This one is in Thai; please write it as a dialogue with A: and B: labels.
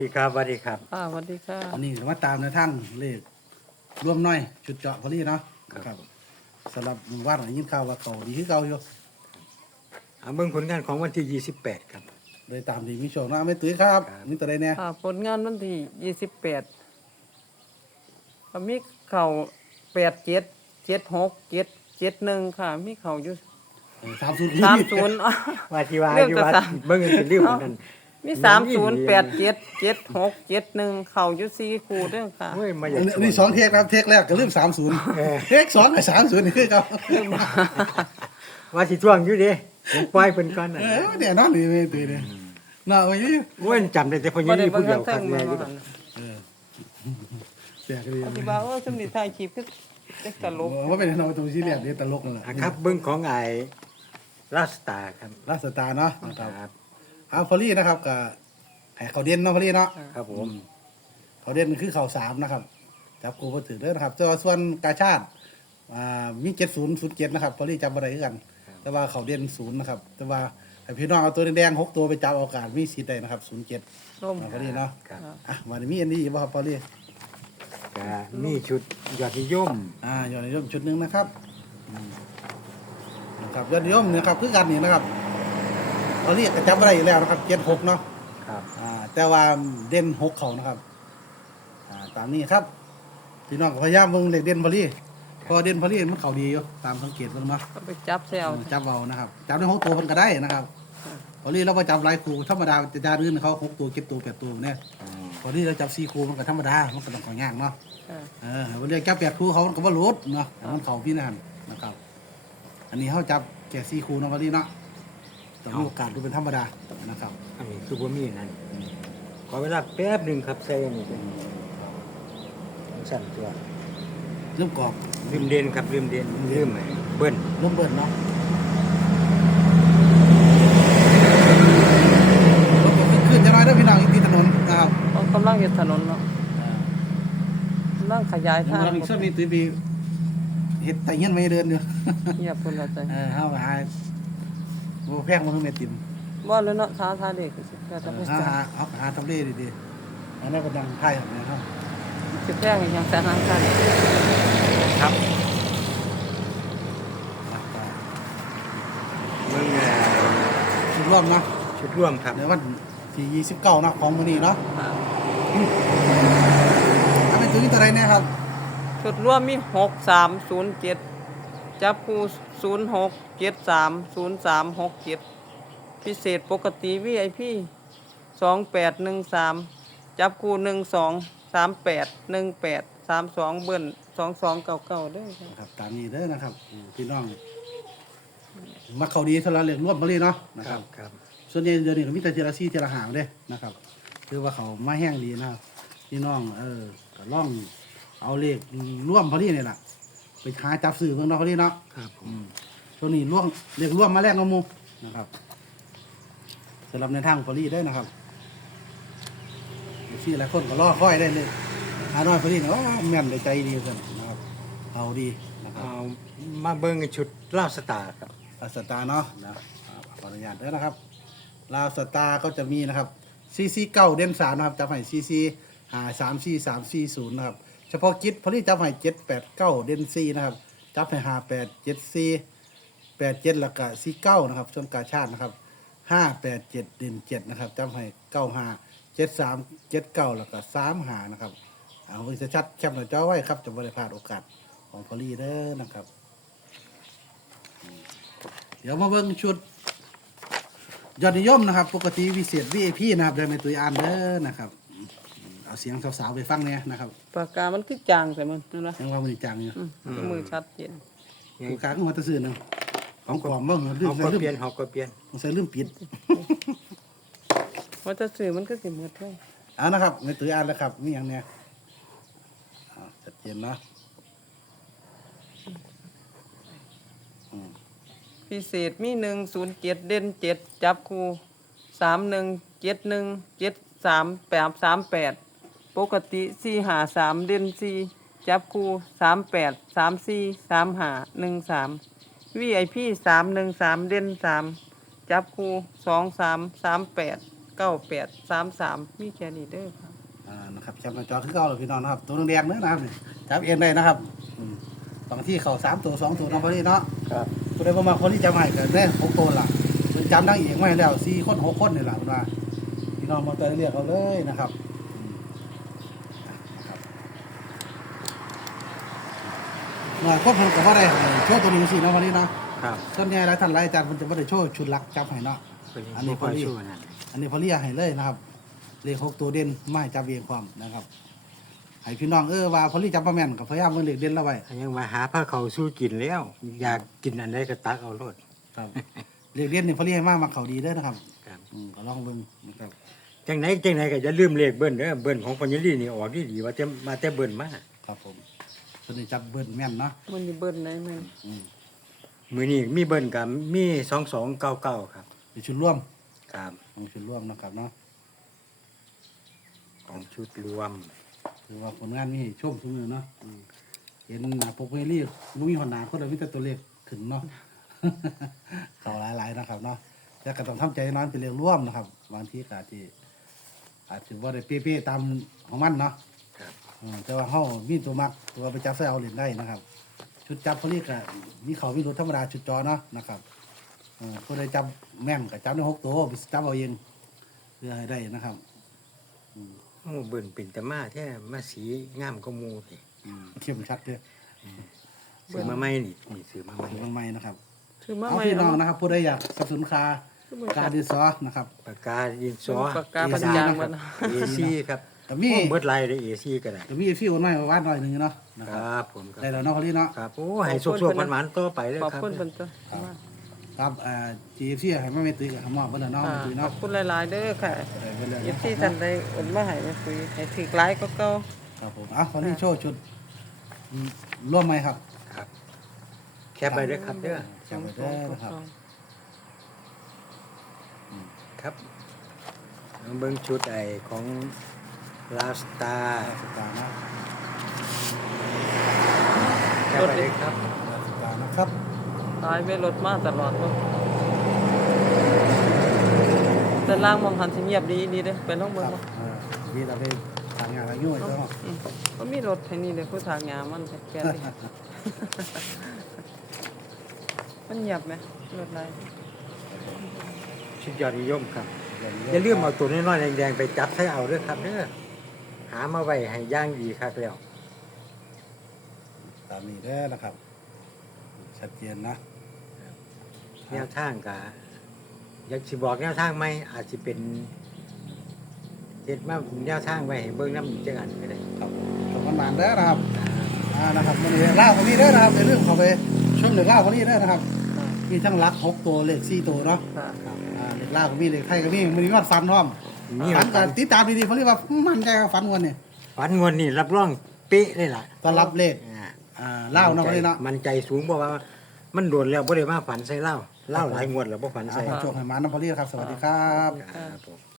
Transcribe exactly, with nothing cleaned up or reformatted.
A: สวัสดีครับสวัสดีครับ
B: อ่าสวัสดีค่ะ
C: อันนี้มาตามในทั้งเลขร่วมน้อยชุดเจาะพอดีเนาะครับสำหรับหมู่บ้านของยินข่าวว่าเขาดีที่เก่าอยู่
A: เอาเบิ่งผลงานของวันที่ยี่สิบแปดครับ
C: โดยตามที่มีโชคเนาะไม่ตุ้ยครับมีตัวใดเนี่ย
B: อ่าผลงานวันที่ยี่สิบแปดมีเข่าแปดเจ็ดเจ็ดหกเจ็ดเจ็ดหนึ่งค่ะ มีเข่าอยู่
C: สามศูนย์
B: สามศูนย์
A: ว่าที่ว่า
B: เรื่อง
A: ที่
B: กับ
A: ว่า
B: สาม
A: เบิ่งเป็นเรื่องของนั้น
B: มีสามศูนย์แปดเจ็ดเจ็ดหกเจ็ดหนึ่งเข่าอยู่สี่คู่เด้อค่ะ
A: โอ้ยมาอยาก
C: อันนี้สองเทคครับเทคแรกก็เริ่มสามศูนย์เทคสองกับสามศูนย์นี่คือเขา
A: ว่าสิท่วงอยู่เด้ผมปล่อยเพิ่นก่อนน่ะ
C: เออเนี่ยนอนนี่ไม่ตุ้ยเนี่ยน่าไว้ยี่
A: โอ้ยจำได้แต่เพิ่น
B: บ่
A: ยัง
B: ได้
A: มี
B: เบิ่
A: ผู้
B: ง
A: เดียว
B: เทิ
A: ครั
B: ง
A: บ
B: มา
A: แม่อยู่
B: ว่า
C: เออแสกเลย
B: ปฏิบัติว่าสมนิถ่ายคลิปคือเด็กตลก
C: ว่าเป็นนอนตรงที่เรียบนี่ตลกนั่นแหละ
A: อ่ะครับเบิ่งของไอ้ลาสตาร์ครับ
C: รัสตาเนาะ
A: ค
C: นะครับ
A: รับ
C: เอาพอลี่นะครับกับให้เขาเด่นเนาะพอลี่เนาะ
A: ครับผม
C: เขาเด่นคือเขาสามนะครับจับกูมาถือเด้อนะครับแต่ว่าส่วนกาชาติอ่ามีเจ็ดศูนย์ศูนย์เจ็ดนะครับพอลี่จำอะไรกัน แต่ว่าเขาเด่นศูนย์นะครับ แต่ว่าให้พี่น้องเอาตัวแดงๆหกตัวไปจับเอาการมีสิทธิ์ได้นะครับศูนย์เจ็ด
B: ร่ม
C: พอลี่เนาะ
A: ครับ
C: อ่ะวันนี้มีอันนี้อีกบ่ครับพอลี่
A: ก็มีชุดยอดนิยม
C: อ่ายอดนิยมชุดหนึ่งนะครับอืมนะครับยอดนิยมเนี่ยครับคือกันนี่นะครับพอลี่ก็จำอะไรอยู่แล้วนะครับเจ็ดหกเนาะ
A: ครับ
C: อ่าแต่ว่าเด่นหกเขานะครับอ่าตามนี้ครับพี่น้องก็พยายามเบิ่งเลขเด่นพอลี่เพอเด่นพอลี่มันเขาดีอยู่ตามสังเกตเบิ่งเนาะ
B: ก็ไปจับแซว
C: จับเอานะครับจับได้หกตัวมันก็ได้นะครับพอลี่เราไปจับหลายคู่ธรรมดาจะจารื่นเขาหกตัวเจ็ดตัวแปดตัวเนี่ย
A: อืม
C: พอลี่เราจับสี่คู่มันก็ธรรมดามันก็ต้องของยากเนาะ
B: ค่ะ
C: เออวันนี้จับแปดคู่เขามันก็ว่าลดเนาะมันเขาพี่นั่นนะครับ อันนี้เขาจับแค่สี่คู่เนาะพอลี่เนาะแต่มีโอกาสดูเป็นธรรมดานะครับ
A: อันนี้คือบ่มีนั่นขอเวลาแป๊บหนึงครับใส่อันนี้เป็นสั่นตัว
C: เริ่มกรอบ
A: ลืมเด่นครับลืมเด่นลืมไอ้เบิ้ล
C: เริ่มเบิดเนาะรถก็ขึ้นจะน้อยเด้อพี่น้องอีกทีถนนนะครับ
B: เขากำลังเฮ็ดถนนเนาะกำลังขยายทาง
C: เราอีกส่วนนี้ตีบีเห็ดไต่เงี้ยนไม่เดินอยู่
B: เงียบคนละใจ
C: เออเข้าไปหาโอ้แพงมันคือเมติม
B: ว่าแล้วเนาะท้าทายเด็กสิแต่จะ
C: เอ
B: ไม่
C: อหา
B: ใช่
C: หาเอาหาทำเลดีๆอันนั้นก็ดังไทยแบบนี้ครับ
B: สิแพงอีกอย่างแต่ทางการ
A: ครับ
C: แล้วก็
A: เบิ่งเอ่อ
C: ชุดร่วมนะ
A: ชุดร่วมครับ
C: เดี๋ยววันที่ยี่สิบเก้านะของมือนี้เนาะ
B: ค่ะ
C: อันนี้ตัวนี้ตัวไหนเนี่ยครับ
B: ชุดรวมมีหกสามศูนย์เจ็ดจับคู่ศูนย์หกเจ็ดสามศูนย์สามหกเจ็ดพิเศษปกติวีไอพีสองแปดหนึ่งสามจับคู่หนึ่งสองสามแปดหนึ่งแปดสามสองเบิ้ลสองสองเก่าเก่าด้วยค่ะ
C: นะครับตามนี้เด้อนะครับอืมพี่น้องมาเขาดีเท่าไรเรียกร่วมมาเลยเนาะนะ
A: ค
C: ค
A: รั
C: รั
A: บบ ครับ
C: ส่วนใหญ่เดี๋ยวนี้ก็มีแต่เจรซี่เจรหางเด้นะครับคือว่าเขามาแห้งดีนะครับพี่น้องเออก็ล่องเอาเลขร่วมพอดีนี่แหละไปหาจับสื่อเมืองนอกพอดีเนาะ
A: ครับผม
C: อืมช่วงนี้ร่วมเลขร่วมมาแรกน้องมูนะครับสำหรับในทางพอดีได้อนะครับที่หลายคนก็รอค่อยได้เลยหาน้อยพอดีเนาะแม่นได้ใจดีกันนะครับเอาดีนะครับ
A: เอามาเบิ่งชุดลาวสตาร์ครับ
C: ลาวสตาร์เนาะนะอ่าขออนุญาตด้วยนะครับลาวสตาร์ก็จะมีนะครับซีซีเก้าเด่นสามนะครับจับให้ซีซีหาสามซีสามซีศูนย์นะครับเฉพาะกิจพอดีจับให้เจ็ดแปดเก้าเด่นซีนะครับจับให้หาแปดเจ็ดซีแปดเจ็ดแล้วก็ซีเก้านะครับส่วนกาชาตินะครับห้าแปดเจ็ดเด่นเจ็ดนะครับจับให้เก้าห้าเจ็ดสามเจ็ดเก้าแล้วก็สามหานะครับเอาไว้ชัดๆแคปหน้าจอไว้ครับจะไม่ได้พลาดโอกาสของพอลีเด้อนะครับ เดี๋ยวมาเบิ่งชุดยอดนิยมนะครับ ปกติวิเศษ วี ไอ พี นะครับได้ในตัวอ่านเด้อนะครับเอาเสียงสาวๆไปฟังเนี่ยนะครับ
B: ปากกามันคือจางแต่มันนั่นนะ
C: ยังว่ามันจังอยู่
B: อืมมือชัดเจน
C: ผู้ค้าก็มาแตะซื้อหนึงของกล่อมบ้างลืม
A: เฮา
C: ใส่
A: ก็
C: ลืม
A: เปลี่ยนเฮาก็เปลี่ยน
C: ใส่ลืมปิด
B: ว่าจะสื่อมันก็สิหมดเลย
C: เอานะครับในตัวอ่านแล้วครับนี่อย่างเนี้ยอ่าชัดเจนเนาะอืม
B: พิเศษมีหนึ่งศูนย์เจ็ดเด่นเจ็ดจับคู่สามหนึ่งเจ็ดหนึ่งเจ็ดสามแปดสามแปดปกติสี่หาสามเด่นสี่จับคู่สามแปดสามสี่สามหาหนึ่งสามวีไอพีสามหนึ่งสามเด่นสามจับคู่สองสามสามแปดเก้าแปดสามสามมีแค่นี้เด้อค่ะ
C: อ่านะครับแคปหน้าจอคือเก่าเลยพี่น้องนะครับตัวแดงๆเนื้อนะครับนี่จับเองได้นะครับอืมบางที่เขาสามตัวสองตัวเน้องพอลี่เนาะ
A: ครับ
C: ตัวใดบ่มาคนที่จำให้ก็ได้หกตัวล่ะเป็นจำทั้งเองไว้ให้แล้วสี่คนหกคนนี่ล่ะคุณว่าพี่น้องมาตัวเรียกเขาเลยนะครับอืมนะครับหน่อยควบคุมกับว่าได้โชว์ตัวนี้สิเนาะพอลี่เนาะ
A: ครับ
C: ส่วนใหญ่หลายท่านหลายอาจารย์มันจะไม่ได้โชว์ชุดลักจับให้เนาะ
A: เป็น
C: อันนี้
A: พอ
C: พอดี
A: ช่วยนะ
C: อันนี้พอเรียกให้เลยนะครับเลขหกตัวเด่นไม่จับเวียงความนะครับให้พี่น้องเออว่าพอเรียกจับประแม่นกับพยายามเบิ่งเลขเด่นแล้วไว้
A: อันยังมาหาผ้าเขาวสู้กินแล้ว อยากกินอันใดก็ตักเอาโลด
C: ครับ เลขเด่นนี่พอเรียกให้มากมาเขาดีเด้อนะครับ
A: ครับ
C: อืมก็ลองเบิ่งนะครับ
A: จังไหนจังไหนก็อย่าลืมเลขเบิ้ลเด้อเบิ้ลของปัญญาลีนี่ออกดีๆว่าแต่มาแต่เบิ้ลมา
C: ครับผมตัวนี้จับเบิ้ลแม่นเนาะ
B: มันอยู่เบิ้ลได้แม่น
C: อืม
A: มื้อนี้มีเบิ้ลกับมีสองสองเก้าเก้าครับ
C: เป็นชุดร่วม
A: ครับ
C: ของชุดร่วมนะครับเนาะ
A: ของชุดรวม
C: ถือว่าผลงานมีให้ชมทุกมือเนาะอืมเห็นหน้าปกเวลี่บ่มีหอนหนาคนเดียวมีแต่ตัวเลขขึ้นเนาะ เขาหลายๆนะครับเนาะแต่ก็ต้องทำใจนอนเป็นเรื่องร่วมนะครับบางทีก็อาจจะอาจจะว่าได้เป๊ะๆตามของมันเนาะ
A: ครับ
C: อืมแต่ว่าเฮามีตัวมักตัวไปจับใส่เอาเหรียญได้นะครับ ชุดจับพวกนี้ก็มีเขามีรถธรรมดาชุดจอเนาะนะครับเออผู้ใดจับแม่นก็จับได้หกตัวไปจับเอาเองเพื่อให้ได้นะครับ
A: โอ้เบิ้ลเป็นแต่มาแท้มาสีงามก็มูสิ
C: อืมเข้มชัดเด้อ
A: ซื้อมาใหม่นี่นี่ซื้อมาใหม่
C: ถึงใหม่ๆนะครับ
B: ถือมา
C: เอา
B: ใหม่
C: พี่น้อง
B: เอา
C: นะครับผู้ใดอยากสนับสนุนคา
B: คือบ่
C: การ
B: จัด
C: ดีซอนะครับ
A: ปากกาดินสอ
B: ปากกาปัญญามัน
A: เอซีครับ
C: แต่มี
A: โอ้เบิดลายเลยเอซีก็ได้
C: จะมีฟิวน้อยมาวาดหน่อยหนึงเนาะนะ
A: ค
C: ครับ
A: รับผมครับ
C: ได้แล้วเนาะเขาลี่เนาะ
A: ครับโอ้ให้สุกๆหวานๆต่อไปเลย
B: ขอบ
A: ครับ
B: คุณเพิ่นจ้ะ
C: ครับอ่าจีเอฟซีให้มาไม่ตื้อกับหมอเบิ่นแล้วเนาะ
B: อ่า
C: ไม่ตื้อ
B: ขอ
C: เนาะ
B: บคุณหลายๆเด้อค่ะ
C: ได้ไปเลย
B: ยิบ
C: นะ
B: ที่ท่านได้โอนมาให้มาคุยให้ถึกหลายก็เก่า
C: ครับผมอ่ะตอนนี้โชว์ชุดอืมร่วมไหมครับ
A: ครับ แคปไปด้วยครับเด้อ
C: จำไว้เด้อนะครับ
A: ครับเอาเบิ้งชุดไอของลาสตา
C: สตาร์นะ
A: แคปไปเลยครับ
C: สตาร์นะครับ
B: ตายไปรถมาตลอดบ่แต่ล่างมองหันสิเงียบดีดีเด้อไปลอง
C: ค
B: เบิ่ง
C: รับ
B: บ่
C: อ่ามีเราไปทางงานอะไรยุ่งอีกแล้ว
B: อืมบ่มีรถให้นี่เด้อผู้ทางยามันแก่นดิมันเงียบไหมรถหลาย
A: ชุดยอดนิยมครับ อย่าลืมเอาตัวน้อยๆแดงๆไปจับใช้เอาด้วยครับเด้อหามาไว้ให้ย่างดีครับแล้ว
C: ตามนี้เด้อนะครับ ชัดเจนนะ
A: แนวทางกะอยากสิบอกแนวทางไหมอาจจะเป็นเจ็ดมาแนวทางไว้ให้เบิ่งน้ำอีกจังอันก็ได้
C: ครับชมกันมานเด้อนะครับอ่านะครับมันนี้ล่าคนนี้เด้อนะครับอย่าลืมเข้าไปชมเด็กล่าคนนี้เด้อนะครับ
B: อ่า
C: มีทั้งลักหกตัวเลขสี่ตัวเนาะ
B: ค่ะ
C: อ่าเด็กล่าก็มีเด็กไทยก็มีมันมีวัดฟันพร้อม
A: มี
C: ฝัน
A: ฝั
C: กัน นติดตามดีๆเขาเรียกว่ามันใจกับฝันวันนี่
A: ฝันงวดนี้รับรองเป๊ะเลยล่ะ
C: ต้อนรับเลข
A: อ่า
C: อ่าเล่าเนาะเขาเรียกเนาะ
A: มันใจสูงเพราะว่ามันโดนแล้วบ่ได้มาฝันใส่เหล้าเหล้าหลายงวดแล้วบ่ฝัน
C: อ่า
A: ใส่
C: ขอโชคให้มาน้ำพอลี่ครับ สวัสดีครับ
A: ครับผม